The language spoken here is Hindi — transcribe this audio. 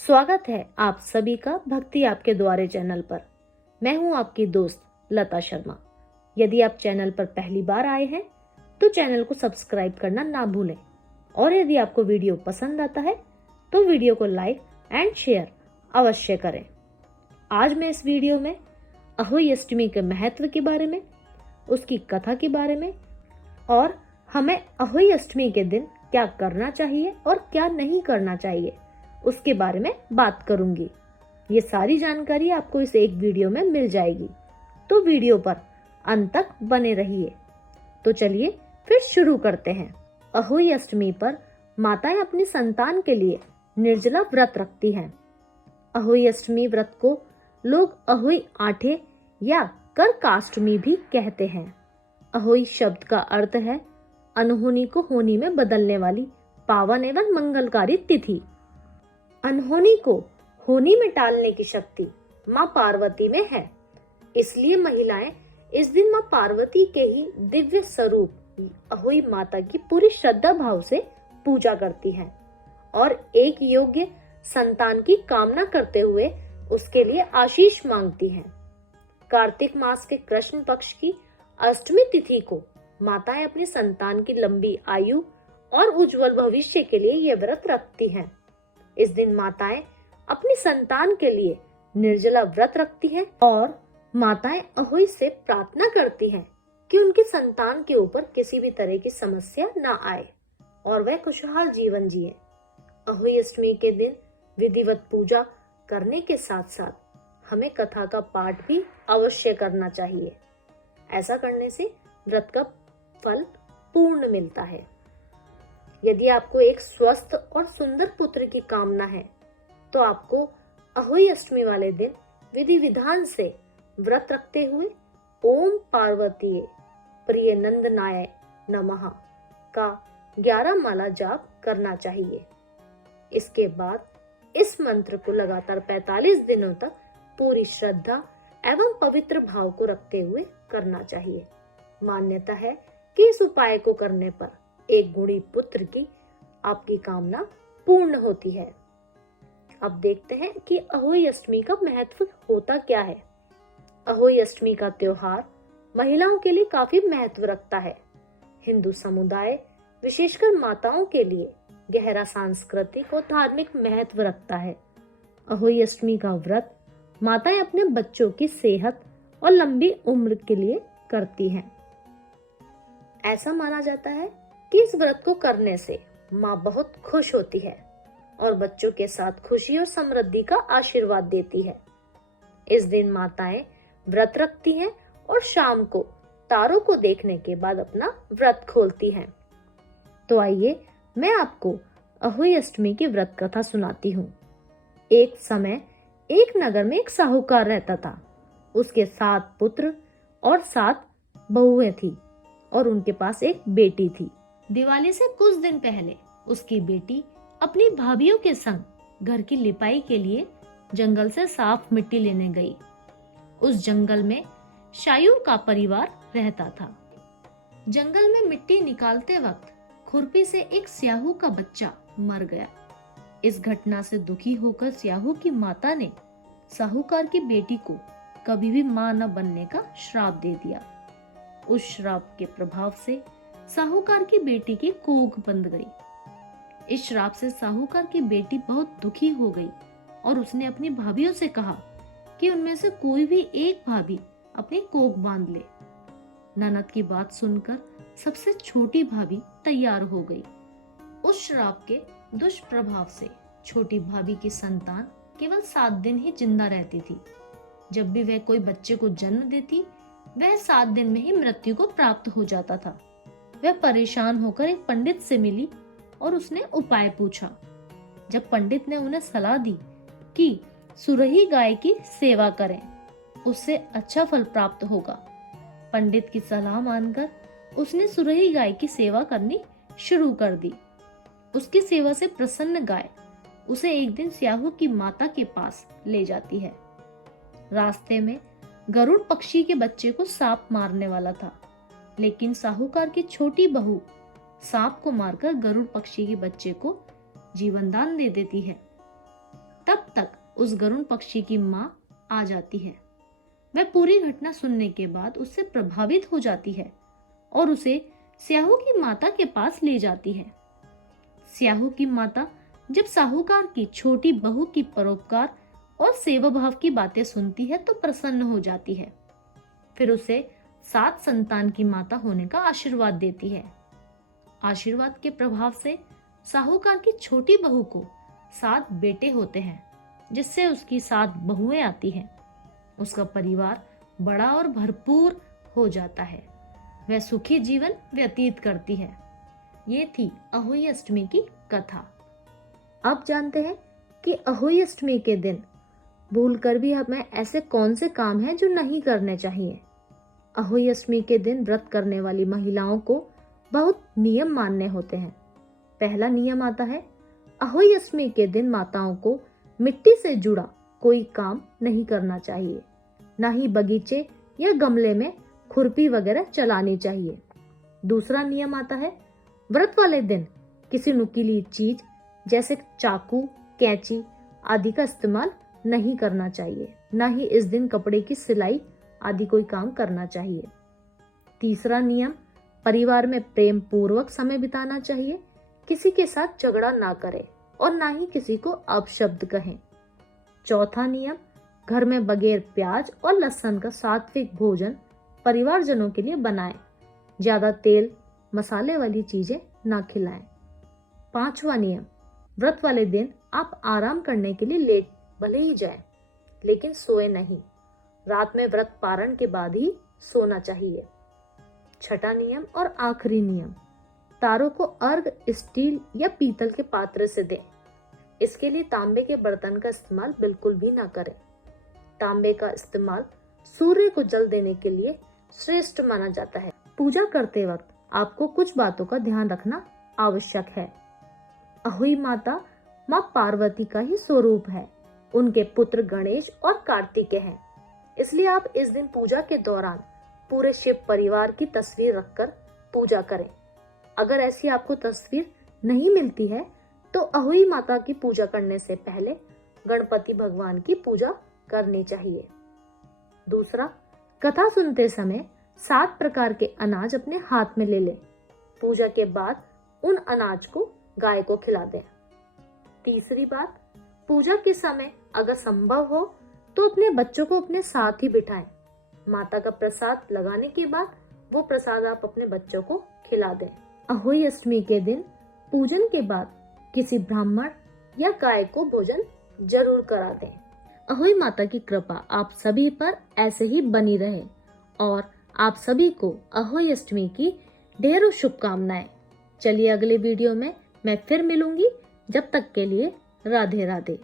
स्वागत है आप सभी का भक्ति आपके द्वारे चैनल पर। मैं हूं आपकी दोस्त लता शर्मा। यदि आप चैनल पर पहली बार आए हैं तो चैनल को सब्सक्राइब करना ना भूलें और यदि आपको वीडियो पसंद आता है तो वीडियो को लाइक एंड शेयर अवश्य करें। आज मैं इस वीडियो में अहोई अष्टमी के महत्व के बारे में, उसकी कथा के बारे में और हमें अहोई अष्टमी के दिन क्या करना चाहिए और क्या नहीं करना चाहिए उसके बारे में बात करूंगी। ये सारी जानकारी आपको इस एक वीडियो में मिल जाएगी, तो वीडियो पर अंत तक बने रहिए। तो चलिए फिर शुरू करते हैं। अहोई अष्टमी पर माताएं अपनी संतान के लिए निर्जला व्रत रखती हैं। अहोई अष्टमी व्रत को लोग अहोई आठे या करकाष्टमी भी कहते हैं। अहोई शब्द का अर्थ है अनहोनी को होनी में बदलने वाली पावन एवं मंगलकारी तिथि। अनहोनी को होनी में टालने की शक्ति माँ पार्वती में है, इसलिए महिलाएं इस दिन माँ पार्वती के ही दिव्य स्वरूप अहोई माता की पूरी श्रद्धा भाव से पूजा करती हैं और एक योग्य संतान की कामना करते हुए उसके लिए आशीष मांगती हैं। कार्तिक मास के कृष्ण पक्ष की अष्टमी तिथि को माताएं अपनी संतान की लंबी आयु और उज्जवल भविष्य के लिए यह व्रत रखती हैं। इस दिन माताएं अपनी संतान के लिए निर्जला व्रत रखती हैं और माताएं अहोई से प्रार्थना करती हैं कि उनके संतान के ऊपर किसी भी तरह की समस्या ना आए और वह खुशहाल जीवन जिए। अहोई अष्टमी के दिन विधिवत पूजा करने के साथ साथ हमें कथा का पाठ भी अवश्य करना चाहिए। ऐसा करने से व्रत का फल पूर्ण मिलता है। यदि आपको एक स्वस्थ और सुंदर पुत्र की कामना है तो आपको अहोई अष्टमी वाले दिन विधि विधान से व्रत रखते हुए ओम पार्वतीये प्रिय नंदनाय नमः का 11 माला जाप करना चाहिए। इसके बाद इस मंत्र को लगातार 45 दिनों तक पूरी श्रद्धा एवं पवित्र भाव को रखते हुए करना चाहिए। मान्यता है कि इस उपाय को करने पर एक गुणी पुत्र की आपकी कामना पूर्ण होती है। अब देखते हैं कि अहोई अष्टमी का महत्व होता क्या है। अहोई अष्टमी का त्योहार महिलाओं के लिए काफी महत्व रखता है। हिंदू समुदाय विशेषकर माताओं के लिए गहरा सांस्कृतिक और धार्मिक महत्व रखता है। अहोई अष्टमी का व्रत माताएं अपने बच्चों की सेहत और लंबी उम्र के लिए करती हैं। ऐसा माना जाता है कि इस व्रत को करने से माँ बहुत खुश होती है और बच्चों के साथ खुशी और समृद्धि का आशीर्वाद देती है। इस दिन माताएं व्रत रखती हैं और शाम को तारों को देखने के बाद अपना व्रत खोलती हैं। तो आइए मैं आपको अहोई अष्टमी की व्रत कथा सुनाती हूँ। एक समय एक नगर में एक साहूकार रहता था। उसके 7 पुत्र और 7 बहुएं थी और उनके पास एक बेटी थी। दिवाली से कुछ दिन पहले उसकी बेटी अपनी भाभीयों के संग घर की लिपाई के लिए जंगल से साफ मिट्टी लेने गई। उस जंगल में शायूर का परिवार रहता था। जंगल में मिट्टी निकालते वक्त खुरपी से एक स्याहू का बच्चा मर गया। इस घटना से दुखी होकर स्याहू की माता ने साहूकार की बेटी को कभी भी मां न बनने का श्राप दे दिया। उस श्राप के प्रभाव से साहूकार की बेटी की कोख बंध गई। इस श्राप से साहूकार की बेटी बहुत दुखी हो गई और उसने अपनी भाभीयों से कहा कि उनमें से कोई भी एक भाभी अपनी कोख बांध ले। ननद की बात सुनकर सबसे छोटी भाभी तैयार हो गई। उस श्राप के दुष्प्रभाव से छोटी भाभी की संतान केवल 7 दिन ही जिंदा रहती थी। जब भी वह कोई बच्चे को जन्म देती वह 7 दिन में ही मृत्यु को प्राप्त हो जाता था। वह परेशान होकर एक पंडित से मिली और उसने उपाय पूछा। जब पंडित ने उन्हें सलाह दी कि सुरही गाय की सेवा करें, उससे अच्छा फल प्राप्त होगा, पंडित की सलाह मानकर उसने सुरही गाय की सेवा करनी शुरू कर दी। उसकी सेवा से प्रसन्न गाय उसे एक दिन स्याहू की माता के पास ले जाती है। रास्ते में गरुड़ पक्षी के बच्चे को सांप मारने वाला था, लेकिन साहूकार की छोटी बहू सांप को मारकर गरुड़ पक्षी के बच्चे को जीवन दान दे देती है। तब तक उस गरुण पक्षी की माँ आ जाती है। वह पूरी घटना सुनने के बाद उससे प्रभावित हो जाती है और उसे स्याहू की माता के पास ले जाती है। स्याहू की माता जब साहूकार की छोटी बहू की परोपकार और सेवा भाव की बातें सुनती है तो प्रसन्न हो जाती है। फिर उसे 7 संतान की माता होने का आशीर्वाद देती है। आशीर्वाद के प्रभाव से साहूकार की छोटी बहू को 7 बेटे होते हैं, जिससे उसकी 7 बहुएं आती हैं। उसका परिवार बड़ा और भरपूर हो जाता है। वह सुखी जीवन व्यतीत करती है। ये थी अहोई अष्टमी की कथा। अब जानते हैं कि अहोई अष्टमी के दिन भूलकर भी हमें ऐसे कौन से काम हैं जो नहीं करने चाहिए। अहोई अष्टमी के दिन व्रत करने वाली महिलाओं को बहुत नियम मानने होते हैं। पहला नियम आता है, अहोई अष्टमी के दिन माताओं को मिट्टी से जुड़ा कोई काम नहीं करना चाहिए। ना ही बगीचे या गमले में खुरपी वगैरह चलानी चाहिए। दूसरा नियम आता है, व्रत वाले दिन किसी नुकीली चीज जैसे चाकू, कैंची आदि का इस्तेमाल नहीं करना चाहिए। ना ही इस दिन कपड़े की सिलाई आदि कोई काम करना चाहिए। तीसरा नियम, परिवार में प्रेम पूर्वक समय बिताना चाहिए। किसी के साथ झगड़ा ना करें और ना ही किसी को अपशब्द कहें। चौथा नियम, घर में बगैर प्याज और लहसुन का सात्विक भोजन परिवारजनों के लिए बनाएं। ज्यादा तेल मसाले वाली चीजें ना खिलाएं। पांचवा नियम, व्रत वाले दिन आप आराम करने के लिए लेट भले ही जाएं, लेकिन सोए नहीं। रात में व्रत पारण के बाद ही सोना चाहिए। छठा नियम और आखिरी नियम, तारों को अर्घ स्टील या पीतल के पात्र से दें। इसके लिए तांबे के बर्तन का इस्तेमाल बिल्कुल भी ना करें। तांबे का इस्तेमाल सूर्य को जल देने के लिए श्रेष्ठ माना जाता है। पूजा करते वक्त आपको कुछ बातों का ध्यान रखना आवश्यक है। अहोई माता माँ पार्वती का ही स्वरूप है। उनके पुत्र गणेश और कार्तिकेय हैं। इसलिए आप इस दिन पूजा के दौरान पूरे शिव परिवार की तस्वीर रखकर पूजा करें। अगर ऐसी आपको तस्वीर नहीं मिलती है तो अहोई माता की पूजा करने से पहले गणपति भगवान की पूजा करनी चाहिए। दूसरा, कथा सुनते समय 7 प्रकार के अनाज अपने हाथ में ले लें। पूजा के बाद उन अनाज को गाय को खिला दें। तीसरी बात, पूजा के समय अगर संभव हो तो अपने बच्चों को अपने साथ ही बिठाएं। माता का प्रसाद लगाने के बाद वो प्रसाद आप अपने बच्चों को खिला दें। अहोई अष्टमी के दिन पूजन के बाद किसी ब्राह्मण या गाय को भोजन जरूर करा दें। अहोई माता की कृपा आप सभी पर ऐसे ही बनी रहे और आप सभी को अहोई अष्टमी की ढेरों शुभकामनाएं। चलिए अगले वीडियो में मैं फिर मिलूंगी। जब तक के लिए राधे राधे।